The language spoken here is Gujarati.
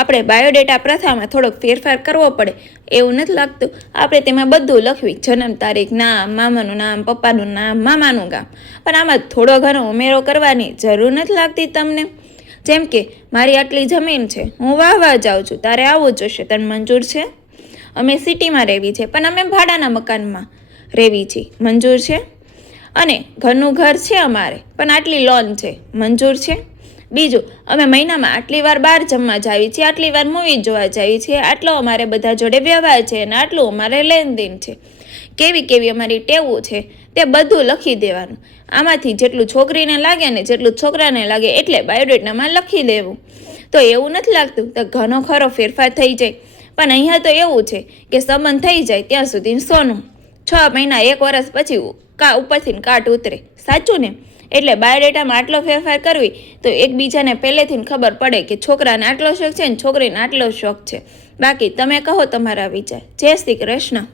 આપણે બાયોડેટા પ્રથામાં થોડોક ફેરફાર કરવો પડે એવું નથી લાગતું? આપણે તેમાં બધું લખવી, જન્મ તારીખ, નામ, મામાનું નામ, પપ્પાનું નામ, મામાનું ગામ, પણ આમાં થોડો ઘણો ઉમેરો કરવાની જરૂર નથી લાગતી તમને? જેમ કે મારી આટલી જમીન છે, હું વાહવા જાઉં છું, તારે આવવું જોશે, તને મંજૂર છે? અમે સિટીમાં રહેવી છે પણ અમે ભાડાના મકાનમાં રહેવી છીએ, મંજૂર છે? અને ઘરનું ઘર છે અમારે પણ આટલી લોન છે, મંજૂર છે? બીજું, અમે મહિનામાં આટલી વાર બહાર જમવા જાવી છીએ, આટલી વાર મૂવી જોવા જાવી છીએ, આટલો અમારે બધા જોડે વ્યવહાર છે અને આટલું અમારે લેનદેન છે, કેવી કેવી અમારી ટેવું છે તે બધું લખી દેવાનું. આમાંથી જેટલું છોકરીને લાગે ને જેટલું છોકરાને લાગે એટલે બાયોડેટામાં લખી દેવું. તો એવું નથી લાગતું તો ઘણો ખરો ફેરફાર થઈ જાય? પણ અહીંયા તો એવું છે કે સંબંધ થઈ જાય ત્યાં સુધી સોનું, 6 મહિના 1 વર્ષ પછી ઉપરથી કાટ ઉતરે, સાચું ને? એટલે બાયોડેટામાં આટલો ફેરફાર કરવી તો એકબીજાને પહેલેથી ખબર પડે કે છોકરાને આટલો શોખ છે ને છોકરીને આટલો શોખ છે. બાકી તમે કહો તમારા વિચાર. જય શ્રી કૃષ્ણ.